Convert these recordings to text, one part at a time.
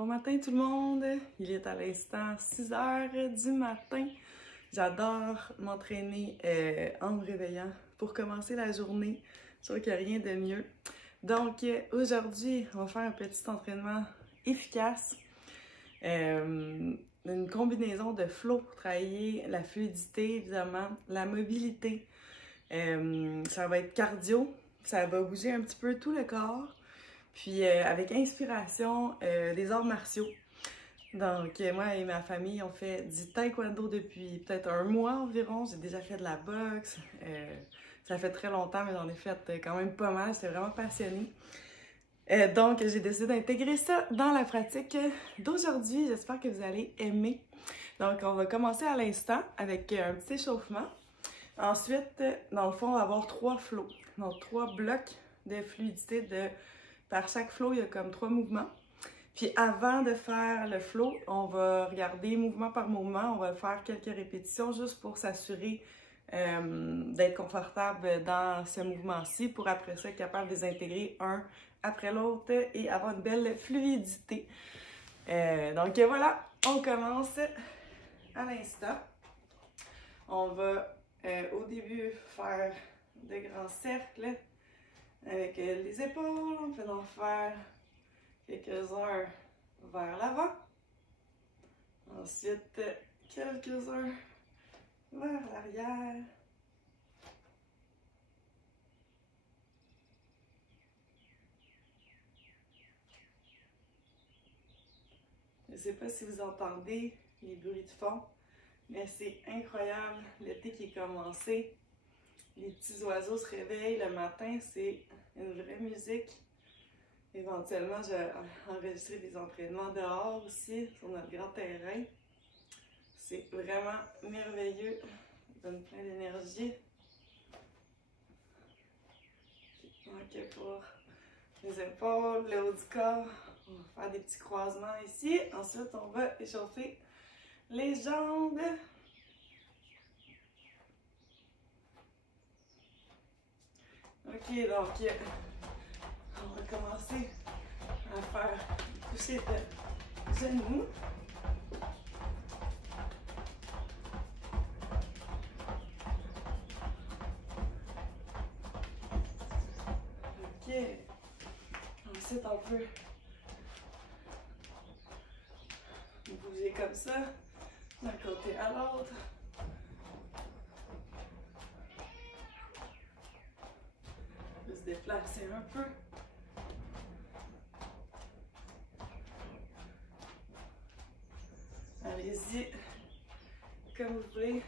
Bon matin tout le monde, il est à l'instant 6 h du matin. J'adore m'entraîner en me réveillant pour commencer la journée. Je trouve qu'il n'y a rien de mieux. Donc aujourd'hui, on va faire un petit entraînement efficace. Une combinaison de flow pour travailler la fluidité, évidemment, la mobilité. Ça va être cardio, ça va bouger un petit peu tout le corps. Puis avec inspiration des arts martiaux. Donc moi et ma famille, on fait du taekwondo depuis peut-être un mois environ. J'ai déjà fait de la boxe. Ça fait très longtemps, mais j'en ai fait quand même pas mal. J'étais vraiment passionnée. Donc j'ai décidé d'intégrer ça dans la pratique d'aujourd'hui. J'espère que vous allez aimer. Donc on va commencer à l'instant avec un petit échauffement. Ensuite, dans le fond, on va avoir 3 flows. Donc 3 blocs de fluidité par chaque flow, il y a comme 3 mouvements. Puis avant de faire le flow, on va regarder mouvement par mouvement. On va faire quelques répétitions juste pour s'assurer d'être confortable dans ce mouvement-ci pour après ça être capable de les intégrer un après l'autre et avoir une belle fluidité. Donc voilà, on commence à l'instant. On va au début faire de grands cercles avec les épaules, on peut en faire quelques-uns vers l'avant. Ensuite, quelques-uns vers l'arrière. Je ne sais pas si vous entendez les bruits de fond, mais c'est incroyable, l'été qui est commencé. Les petits oiseaux se réveillent le matin, c'est une vraie musique. Éventuellement, j'ai enregistré des entraînements dehors aussi, sur notre grand terrain. C'est vraiment merveilleux, ça donne plein d'énergie. Donc pour les épaules, le haut du corps, on va faire des petits croisements ici. Ensuite, on va échauffer les jambes. Ok, donc on va commencer à faire pousser de genoux. Ok. Ensuite, on peut bouger comme ça, d'un côté à l'autre. On peut se déplacer un peu. Allez-y, comme vous voulez,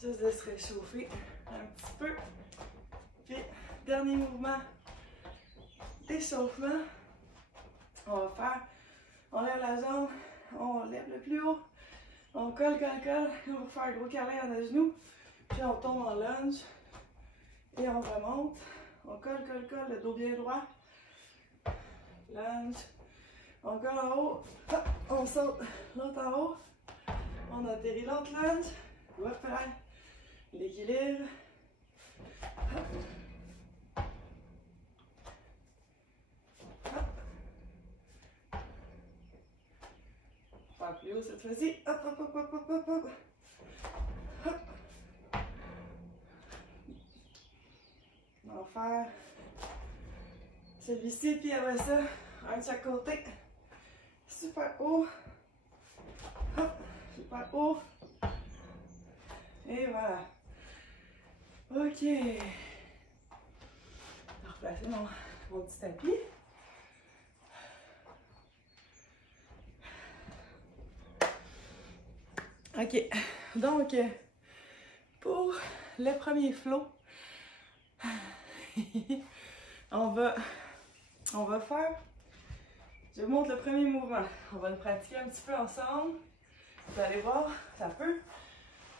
juste de se réchauffer un petit peu. Puis, dernier mouvement d'échauffement. On lève la jambe, on lève le plus haut, on colle, on va faire un gros câlin à nos genoux, puis on tombe en lunge et on remonte. On colle, le dos bien droit, lunge. On colle en haut, hop, on saute l'autre en haut, on atterrit l'autre lunge, hop là, l'équilibre, hop, hop, faire plus haut cette fois-ci, hop, hop, hop, hop, hop, hop, hop, hop, on va faire celui-ci, puis après ça, un de chaque côté. Super haut. Hop, super haut. Et voilà. Ok. Je vais replacer mon petit tapis. Ok. Donc, pour le premier flow, on va faire. Je vous montre le premier mouvement. On va le pratiquer un petit peu ensemble. Vous allez voir, ça peut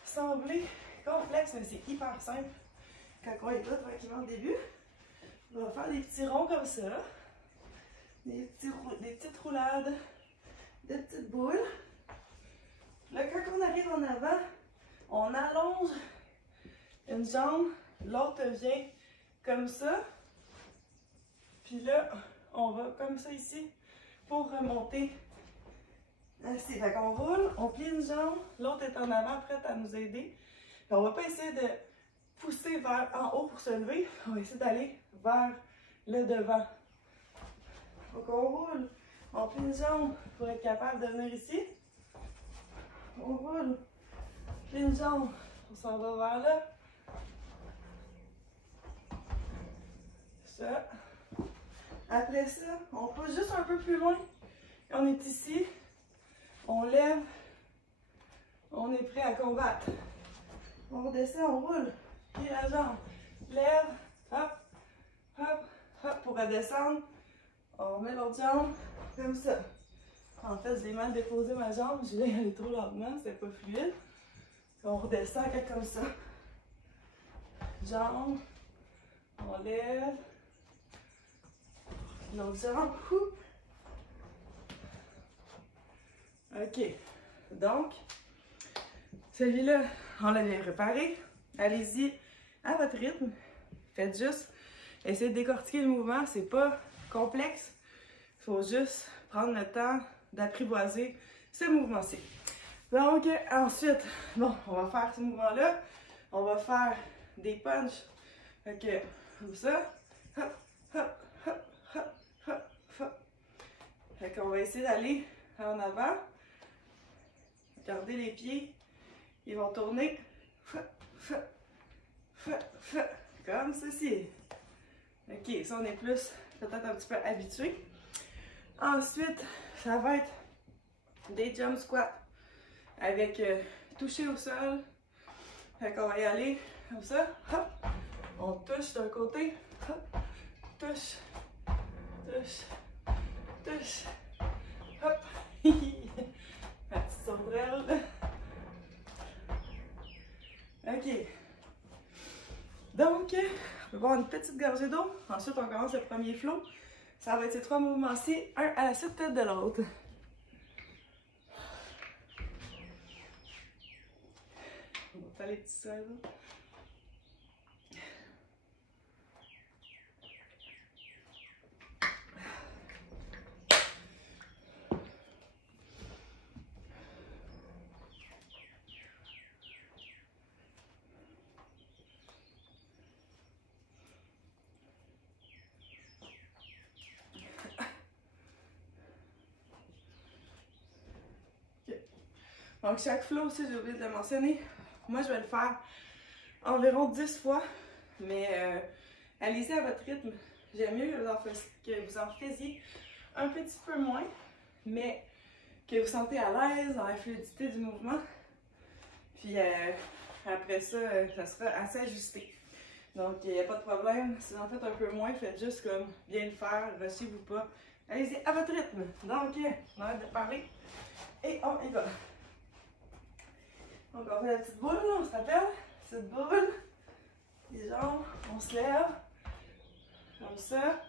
sembler complexe, mais c'est hyper simple quand on est là tranquillement au début. On va faire des petits ronds comme ça. Des petites roulades, des petites boules. Là, quand on arrive en avant, on allonge une jambe, l'autre vient comme ça. Puis là, on va comme ça ici. pour remonter. Ainsi, fait qu'on roule, on plie une jambe, l'autre est en avant, prête à nous aider. Puis on va pas essayer de pousser vers en haut pour se lever, on va essayer d'aller vers le devant. Donc on roule, on plie une jambe pour être capable de venir ici. On roule, plie une jambe, on s'en va vers là. Ça. Après ça, on pousse juste un peu plus loin. On est ici. On lève. On est prêt à combattre. On redescend, on roule. Plie la jambe. Lève. Hop. Hop. Hop. Pour redescendre, on remet l'autre jambe. Comme ça. En fait, j'ai mal déposé ma jambe. Je l'ai allé trop lentement. C'est pas fluide. On redescend comme ça. Jambe. On lève. L'autre jambe. OK. Donc, celui-là, on l'avait réparé. Allez-y à votre rythme. Faites juste essayer de décortiquer le mouvement. C'est pas complexe. Il faut juste prendre le temps d'apprivoiser ce mouvement-ci. Donc, ensuite, bon, on va faire ce mouvement-là. On va faire des punches. OK. Comme ça. Hop, hop, hop, hop, hop, hop. Fait qu'on va essayer d'aller en avant. Regardez les pieds. Ils vont tourner. Comme ceci. OK, ça on est plus peut-être un petit peu habitué. Ensuite, ça va être des jump squats avec toucher au sol. Fait qu'on va y aller comme ça. Hop. On touche d'un côté. Hop. Touche. Touche. Touche. Hop. La petite sombrelle. OK. Donc, on va boire une petite gorgée d'eau. Ensuite, on commence le premier flow. Ça va être ces 3 mouvements-ci, un à la suite de l'autre. On va faire les petits sols. Donc, chaque flow aussi, j'ai oublié de le mentionner. Moi, je vais le faire environ 10 fois, mais allez-y à votre rythme. J'aime mieux que vous en faisiez un petit peu moins, mais que vous sentez à l'aise dans la fluidité du mouvement. Puis après ça, ça sera assez ajusté. Donc, il n'y a pas de problème. Si vous en faites un peu moins, faites juste comme bien le faire, ruchez-vous pas. Allez-y à votre rythme. Donc, on arrête de parler et on y va. Donc, on fait la petite boule, on se rappelle. Petite boule. Les jambes, on se lève. Comme ça.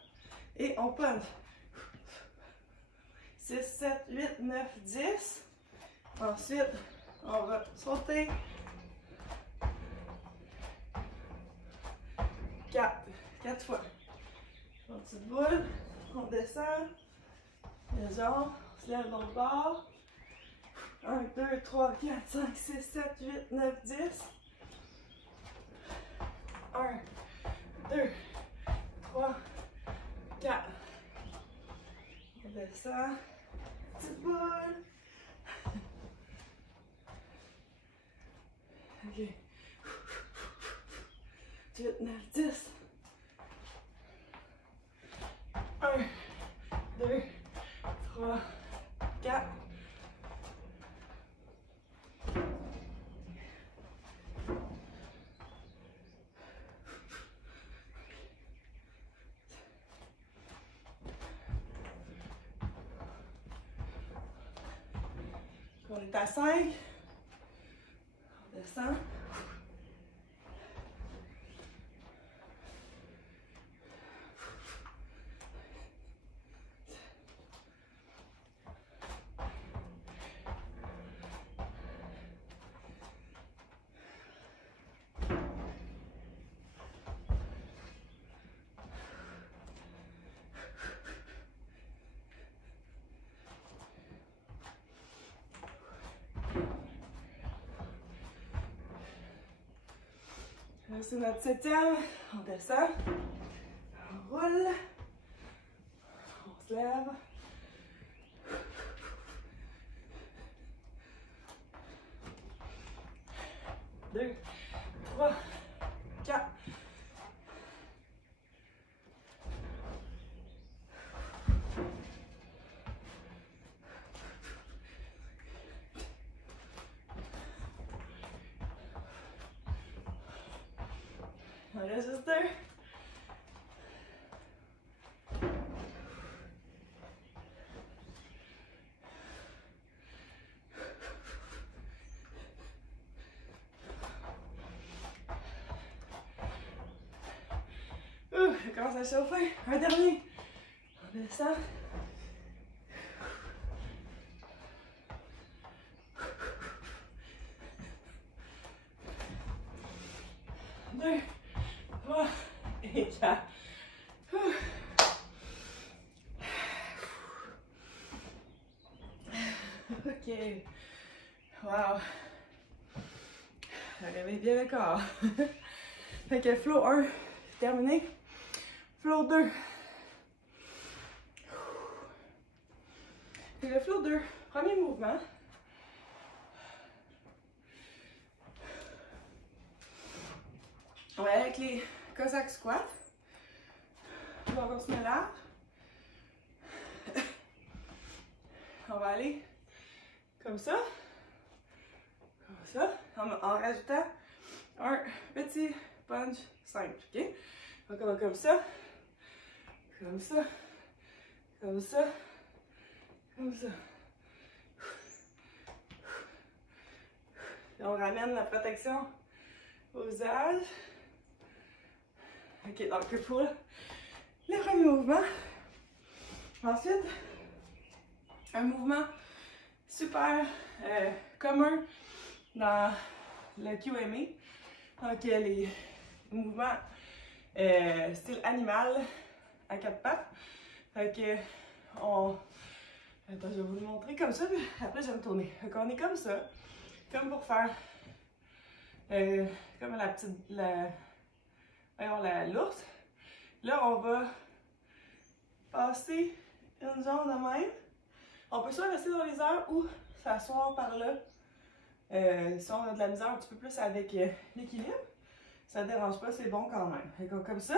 Et on punch. 6, 7, 8, 9, 10. Ensuite, on va sauter. 4 fois. Une petite boule. On descend. Les jambes, on se lève dans le bord. 1, 2, 3, 4, 5, 6, 7, 8, 9, 10. 1, 2, 3, 4. On descend. Petite boule. OK. 8, 9, 10. 1, 2, 3, 4. On est à 5. On descend. C'est notre 7e. On descend. On roule. On se lève. Deux, 3, 4. On reste juste 2. Je commence à chauffer. Un dernier. On descend. Deux, 3 et 4. Ok. Wow. Réveille bien le corps. Fait que flow 1, terminé. Flow 2. Et le flow 2, premier mouvement. On va aller avec les Cossack squats. On se met là. On va aller comme ça. Comme ça. En rajoutant un petit punch simple. Ok? Donc on va comme ça. Comme ça. Comme ça. Comme ça. Et on ramène la protection au visage. Ok, donc pour les premiers mouvements. Ensuite, un mouvement super commun dans le QMA. Donc les mouvements style animal à 4 pattes. Fait que on... Attends, je vais vous le montrer comme ça, puis après je vais me tourner. Fait qu'on est comme ça. Comme pour faire comme la petite... Voyons, l'ours. Là, on va passer une jambe de même. On peut soit rester dans les airs ou s'asseoir par là. Si on a de la misère un petit peu plus avec l'équilibre, ça ne dérange pas, c'est bon quand même. Fait que comme ça,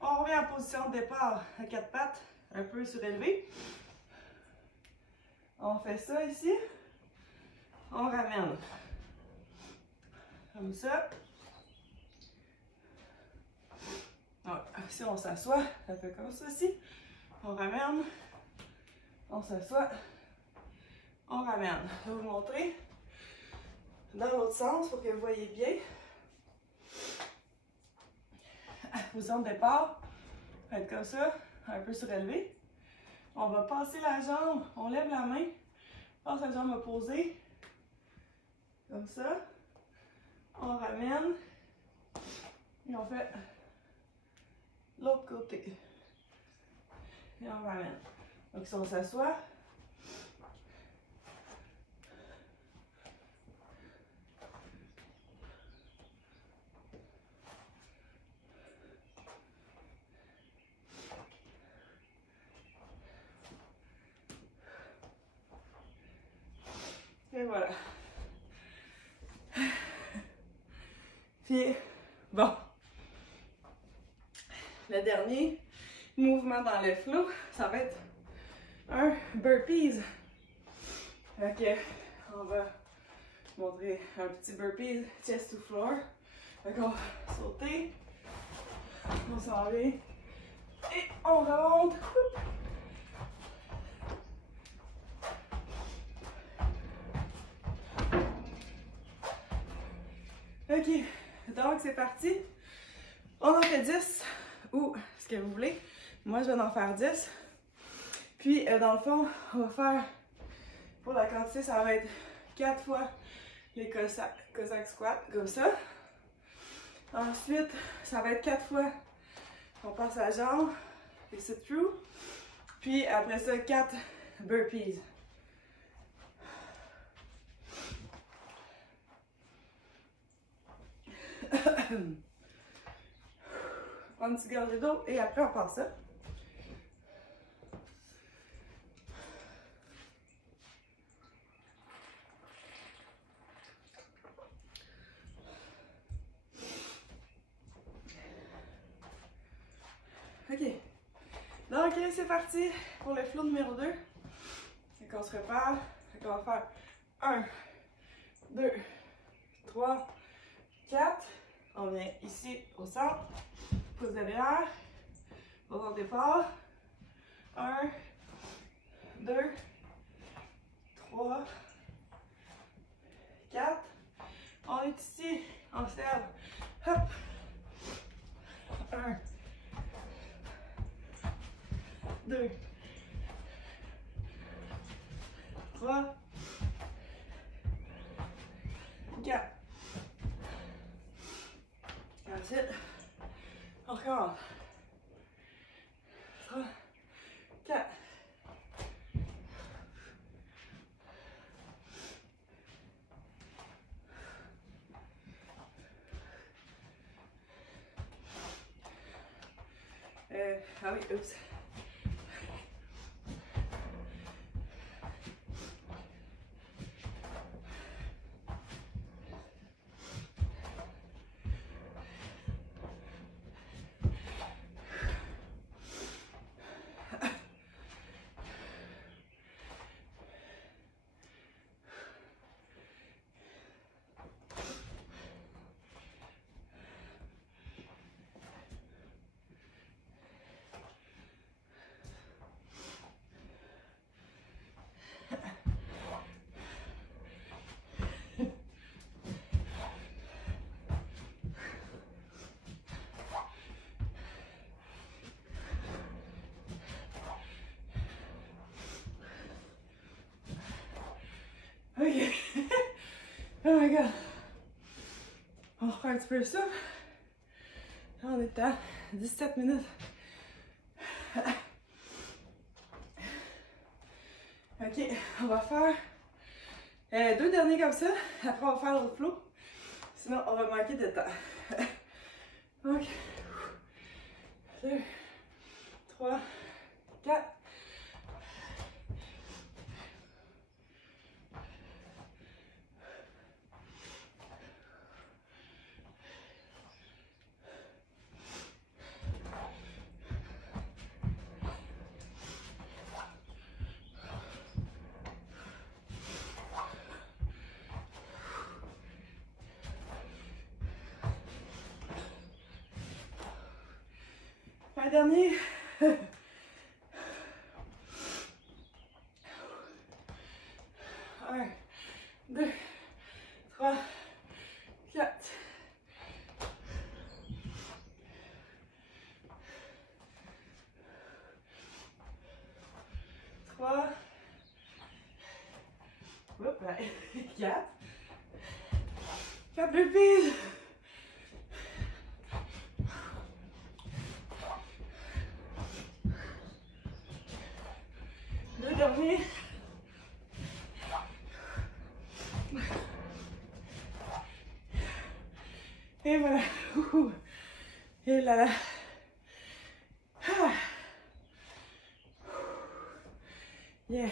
on revient en position de départ à 4 pattes, un peu surélevé. On fait ça ici. On ramène. Comme ça. Donc, si on s'assoit, ça fait comme ceci. On ramène. On s'assoit. On ramène. Je vais vous montrer dans l'autre sens pour que vous voyez bien. Position de départ. Faites comme ça, un peu surélevé. On va passer la jambe. On lève la main. Passe la jambe opposée. Comme ça. On ramène. Et on fait l'autre côté. Et on ramène. Donc si on s'assoit. Et voilà. Puis, bon. Le dernier mouvement dans le flow, ça va être un burpees. Ok, on va montrer un petit burpees chest to floor. Donc on va sauter, on s'en va et on remonte. Ok, donc c'est parti. On en fait 10 ou ce que vous voulez. Moi, je vais en faire 10. Puis, dans le fond, on va faire, pour la quantité, ça va être 4 fois les Cossack squats, comme ça. Ensuite, ça va être 4 fois, on passe la jambe, et sit through. Puis, après ça, 4 burpees. Prends une petite gorgée d'eau et après on passe ça. Ok. Donc, c'est parti pour le flow numéro 2. Donc, on se prépare. Donc, on va faire 1, 2, 3, 4. On vient ici au centre. Pouce derrière. On va monter fort. 1, 2, 3, 4. On est ici. On se lève. Hop. 1, 2, 3, 4. Ensuite, on recommence. 3, 4. Ah oui, oups. Ok. Oh my god. On reprend un petit peu le souffle. Là, on est à 17 minutes. Ok, on va faire 2 derniers comme ça. Après, on va faire l'autre flow. Sinon, on va manquer de temps. Donc, 2, 3, 4. Un dernier. 1, 2, 3, 4. 3. Hop, 4. 4 repeats. Le dernier. Et voilà. Et là là. Ah. Yeah.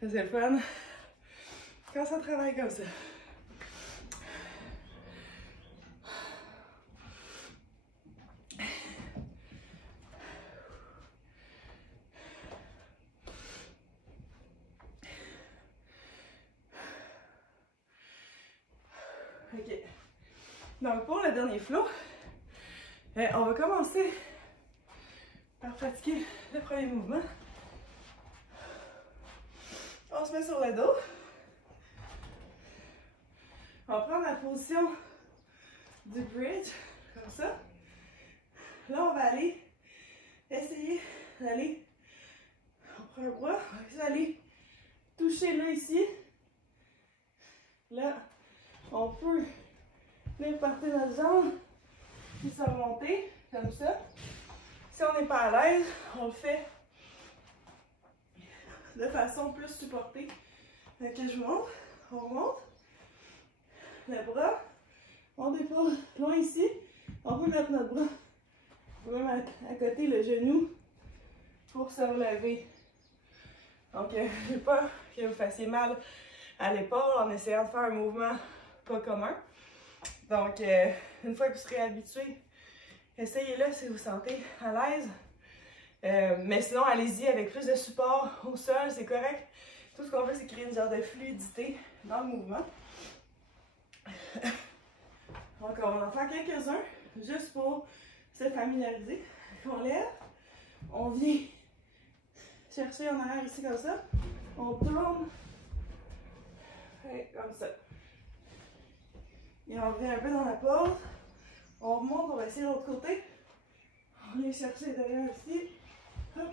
Ça c'est le fun. Quand ça travaille comme ça. Ok. Donc pour le dernier flow, on va commencer par pratiquer le premier mouvement. On se met sur le dos. On va prendre la position du bridge, comme ça. Là, on va aller essayer d'aller, on prend un bras, on va essayer d'aller toucher là ici. Là, on peut venir porter notre jambe, puis se remonter, comme ça. Si on n'est pas à l'aise, on le fait de façon plus supportée. Donc je monte, on remonte, le bras, On dépose loin ici. On peut mettre notre bras. On peut mettre à côté le genou pour se relever. Donc, je veux pas que vous fassiez mal à l'épaule en essayant de faire un mouvement pas commun. Donc, une fois que vous serez habitué, essayez-le si vous vous sentez à l'aise. Mais sinon, allez-y avec plus de support au sol, c'est correct. Tout ce qu'on veut, c'est créer une genre de fluidité dans le mouvement. Donc, on va en faire quelques-uns, juste pour se familiariser. On lève, on vient chercher en arrière ici comme ça. On tourne, et comme ça. Et on revient un peu dans la pause. On remonte, on va essayer de l'autre côté. On vient chercher derrière ici. Hop.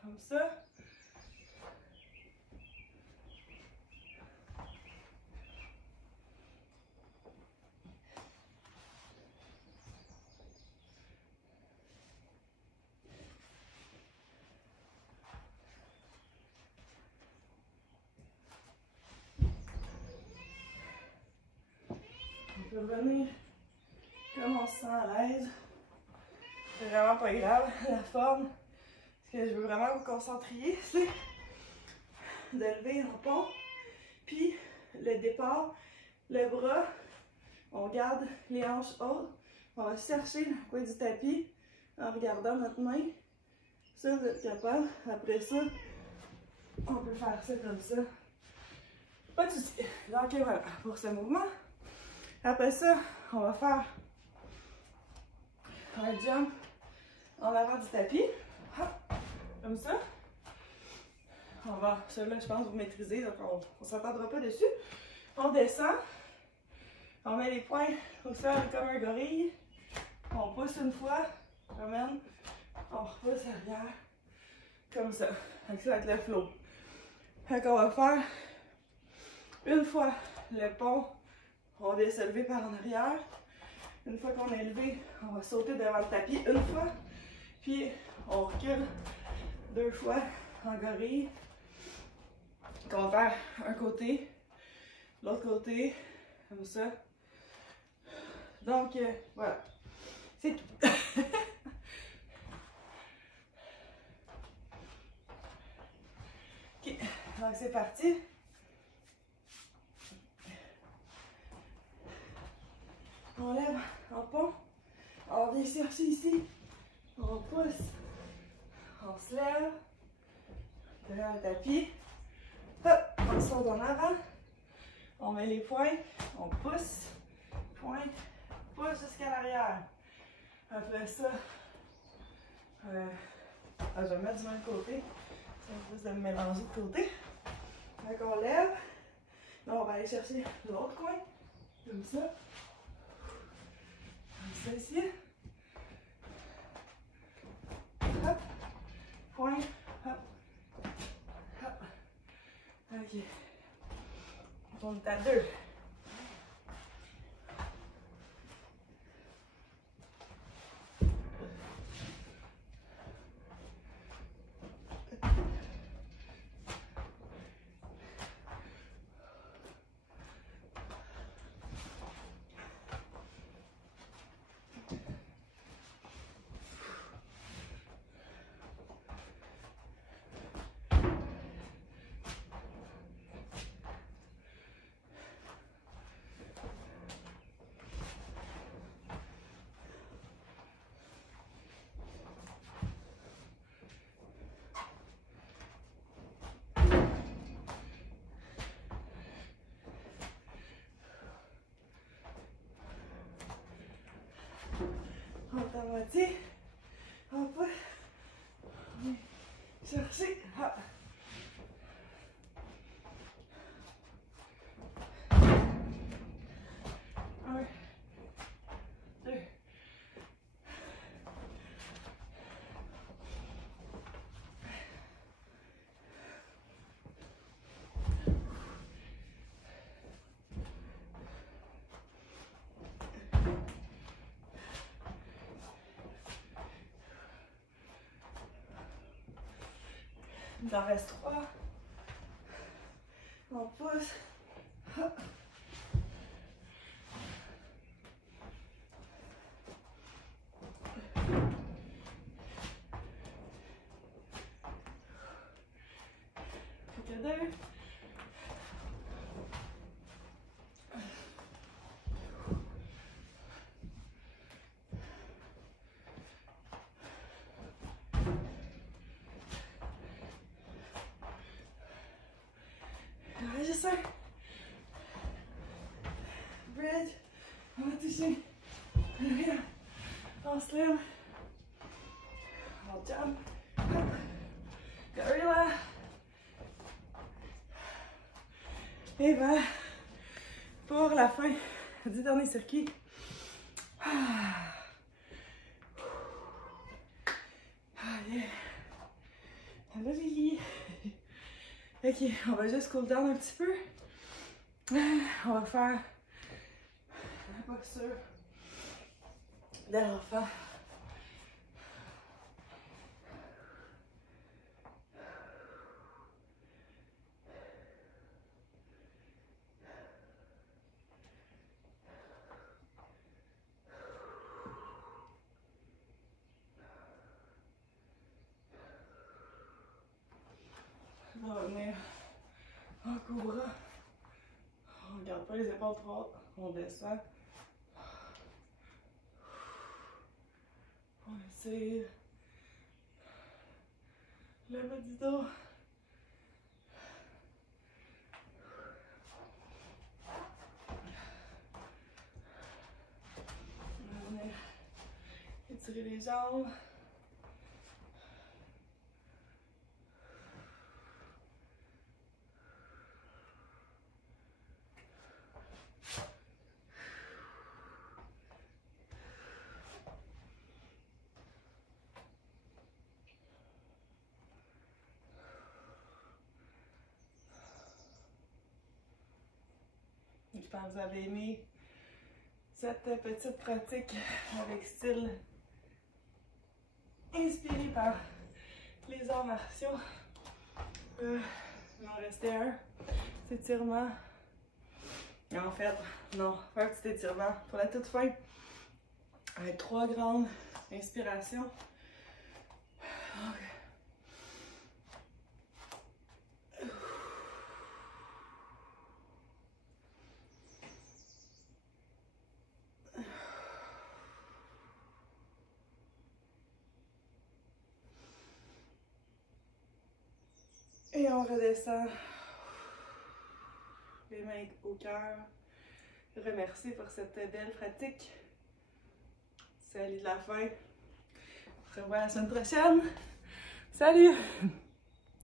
Comme ça. On peut revenir comme on se sent à l'aise. C'est vraiment pas grave, la forme. Ce que je veux vraiment vous concentrer, c'est de lever en pont. Puis le départ, le bras, on garde les hanches hautes. On va chercher le coin du tapis en regardant notre main. Ça, vous êtes capable. Après ça, on peut faire ça comme ça. Pas de souci. Donc voilà, pour ce mouvement. Après ça, on va faire un jump en avant du tapis. Hop, comme ça. On va, celui-là, je pense, vous maîtrisez, donc on ne s'attendra pas dessus. On descend. On met les poings au sol comme un gorille. On pousse une fois. On ramène. On repousse arrière. Comme ça. Donc ça va être le flow. Fait qu'on va faire une fois le pont. On vient se lever par en arrière. Une fois qu'on est levé, on va sauter devant le tapis une fois. Puis on recule 2 fois en gorille. Donc on va faire un côté, l'autre côté, comme ça. Donc voilà. C'est tout. Ok, donc c'est parti. On lève en pont, on vient chercher ici, on pousse, on se lève, derrière le tapis, hop, on saute en avant, on met les poings, on pousse, pousse jusqu'à l'arrière. Après ça, je vais me mettre du même côté, ça va juste de me mélanger de côté. Donc on lève, là on va aller chercher l'autre coin, comme ça. Comme ça ici. Hop. Point. Hop. Hop. Ok. On est à 2. On est à moitié. On peut chercher. Hop. Un, deux. Il en reste 3. On pousse. Hop. deux. Juste un. Bridge. On va toucher. Rien. On se lève. On jump. Gorilla. Et ben, pour la fin du dernier circuit. Ah yeah. Là, Lily. Ok, on va juste cool down un petit peu. On va faire la posture de l'enfant. On va venir en cobra. On ne garde pas les épaules trop hautes. On descend. On étire le bas du dos. On va venir étirer les jambes. J'espère que vous avez aimé cette petite pratique avec style inspiré par les arts martiaux. Il m'en restait un petit étirement. Et en fait, non, un petit étirement pour la toute fin avec 3 grandes inspirations. Okay. Et on redescend, les mains au cœur. Remercier pour cette belle pratique. Salut de la fin. On se revoit la semaine prochaine. Salut!